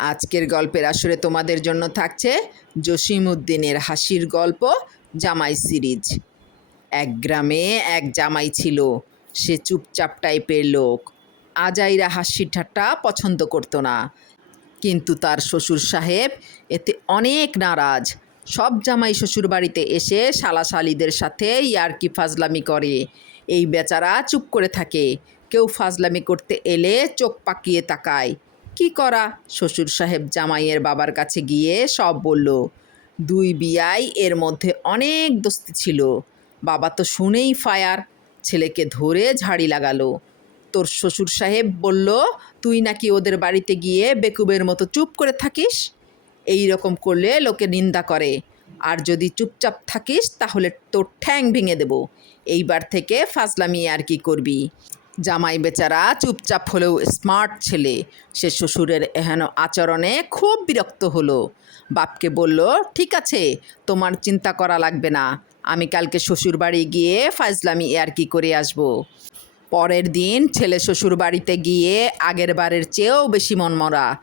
আজকের গল্পের আসরে তোমাদের জন্য থাকছে জসিম উদ্দিনের হাসির গল্প, জামাই সিরিজ। এক গ্রামে এক জামাই ছিল, সে চুপচাপ টাইপের লোক। আজাইরা হাসি ঠাট্টা পছন্দ করতো না। কিন্তু তার শ্বশুর সাহেব এতে অনেক নারাজ। সব জামাই শ্বশুর বাড়িতে এসে শালাশালিদের সাথে ইয়ার্কি ফাজলামি করে? এই বেচারা চুপ করে থাকে। কেউ ফাজলামি করতে এলে চোখ পাকিয়ে তাকায়। কি করা? শ্বশুর সাহেব জামাইয়ের বাবার কাছে গিয়ে সব বলল, দুই বিয়াই এর মধ্যে অনেক দোস্তি ছিল। বাবা তো শুনেই ফায়ার। ছেলেকে ধরে ঝাড়ি লাগালো। তোর শ্বশুর সাহেব বলল, তুই নাকি ওদের বাড়িতে গিয়ে বেকুবের মতো চুপ করে থাকিস? এই রকম করলে লোকে নিন্দা করে। আর যদি চুপচাপ থাকিস, তাহলে তোর ঠ্যাং ভেঙে দেব। এইবার থেকে ফাজলামি আর কি করবি? জামাই বেচারা চুপচাপ হলেও স্মার্ট ছেলে। সে শ্বশুরের এহেন আচরণে খুব বিরক্ত হলো। বাপকে বলল, ঠিক আছে, তোমার চিন্তা করা লাগবে না। আমি কালকে শ্বশুর বাড়ি গিয়ে ফাজলামি আর কি করে আসব? পরের দিন ছেলে শ্বশুর বাড়িতে গিয়ে আগের বারের চেয়েও বেশি মনমরা।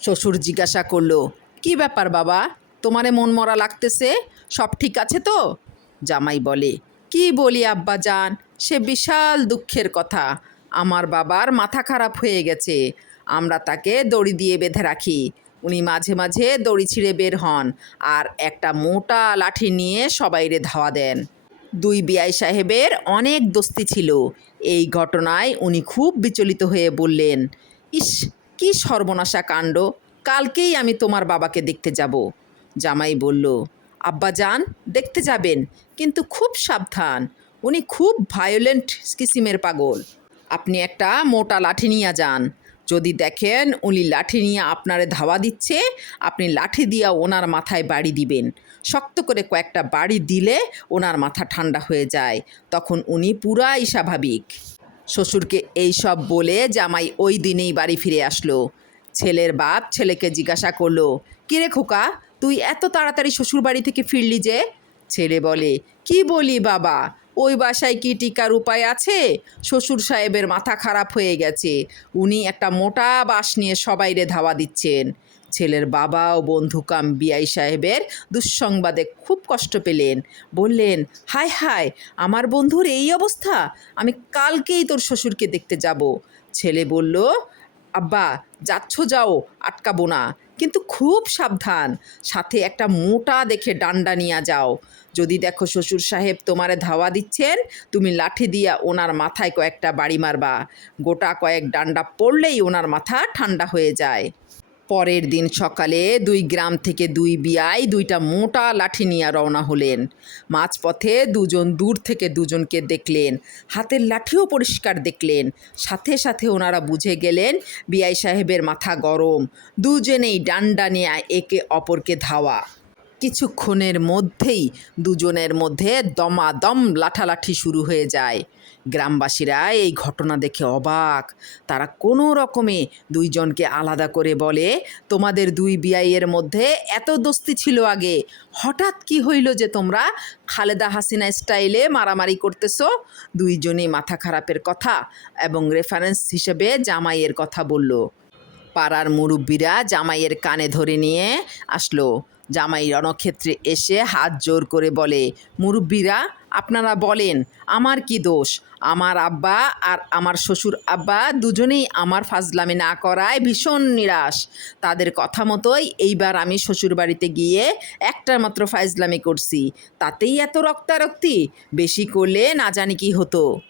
শ্বশুর জিজ্ঞাসা করল, কি ব্যাপার বাবা? তোমারে মনমরা লাগতেছে? সব ঠিক আছে তো? জামাই বলে কি বলি আব্বা যান সে বিশাল দুঃখের কথা। আমার বাবার মাথা খারাপ হয়ে গেছে। আমরা তাকে দড়ি দিয়ে বেঁধে রাখি। উনি মাঝে মাঝে দড়ি ছিঁড়ে বের হন আর একটা মোটা লাঠি নিয়ে সবাইরে ধাওয়া দেন। দুই বিআই সাহেবের অনেক দোস্তি ছিল। এই ঘটনায় উনি খুব বিচলিত হয়ে বললেন, ইস, কি সর্বনাশা কাণ্ড। কালকেই আমি তোমার বাবাকে দেখতে যাব। জামাই বলল আব্বা যান দেখতে যাবেন, কিন্তু খুব সাবধান। উনি খুব ভায়োলেন্ট কিসিমের পাগল। আপনি একটা মোটা লাঠি নিয়ে যান। যদি দেখেন উনি লাঠি নিয়ে আপনারে ধাওয়া দিচ্ছে, আপনি লাঠি দিয়া ওনার মাথায় বাড়ি দিবেন। শক্ত করে কয়েকটা বাড়ি দিলে ওনার মাথা ঠান্ডা হয়ে যায়। তখন উনি পুরাই স্বাভাবিক। শ্বশুরকে এই সব বলে জামাই ওই দিনেই বাড়ি ফিরে আসলো। ছেলের বাপ ছেলেকে জিজ্ঞাসা করল, কিরে খোকা তুই এত তাড়াতাড়ি শ্বশুর বাড়ি থেকে ফিরলি যে? ছেলে বলে, কি বলি বাবা? ওই বাসায় কি টিকার উপায় আছে? শ্বশুর সাহেবের মাথা খারাপ হয়ে গেছে। উনি একটা মোটা বাস নিয়ে সবাইরে ধাওয়া দিচ্ছেন। ছেলের বাবা ও বন্ধু কাম বিআই সাহেবের দুঃসংবাদে খুব কষ্ট পেলেন। বললেন, হায় হায়, আমার বন্ধুর এই অবস্থা? আমি কালকেই তোর শ্বশুরকে দেখতে যাব। ছেলে বলল আব্বা, যাচ্ছ যাও, আটকাবো না। কিন্তু খুব সাবধান, সাথে একটা মোটা দেখে ডান্ডা নিয়ে যাও। যদি দেখো শ্বশুর সাহেব তোমারে ধাওয়া দিচ্ছেন, তুমি লাঠি দিয়া ওনার মাথায় কয়েকটা বাড়ি মারবা। গোটা কয়েক ডান্ডা পড়লেই ওনার মাথা ঠান্ডা হয়ে যায়। পরের দিন সকালে দুই গ্রাম থেকে দুই বিয়াই দুইটা মোটা লাঠি নিয়ে রওনা হলেন। মাঝপথে দুজন দূর থেকে দুজনকে দেখলেন। হাতের লাঠিও পরিষ্কার দেখলেন। সাথে সাথে ওনারা বুঝে গেলেন বিআই সাহেবের মাথা গরম। দুজনেই ডান্ডা নিয়ে একে অপরকে ধাওয়া। কিছুক্ষণের মধ্যেই দুজনের মধ্যে দমাদম লাঠালাঠি শুরু হয়ে যায়। গ্রামবাসীরা এই ঘটনা দেখে অবাক। তারা কোনো রকমে দুইজনকে আলাদা করে বলে, তোমাদের দুই বিআইয়ের মধ্যে এত দোস্তি ছিল আগে। হঠাৎ কি হইল যে তোমরা খালেদা হাসিনা স্টাইলে মারামারি করতেছো? দুইজনই মাথা খারাপের কথা এবং রেফারেন্স হিসেবে জামাইয়ের কথা বলল। পাড়ার মুরব্বীরা জামাইয়ের কানে ধরে নিয়ে আসলো। জামাই রণক্ষেত্রে এসে হাত জোর করে বলে, মুরব্বীরা, আপনারা বলেন, আমার কি দোষ? আমার আব্বা আর আমার শ্বশুর আব্বা দুজনেই আমার ফাজলামি না করায় ভীষণ নিরাশ। তাদের কথা মতোই এইবার আমি শ্বশুর বাড়িতে গিয়ে একটার মাত্র ফাজলামি করছি। তাতেই এত রক্তারক্তি? বেশি করলে না জানি কি হতো।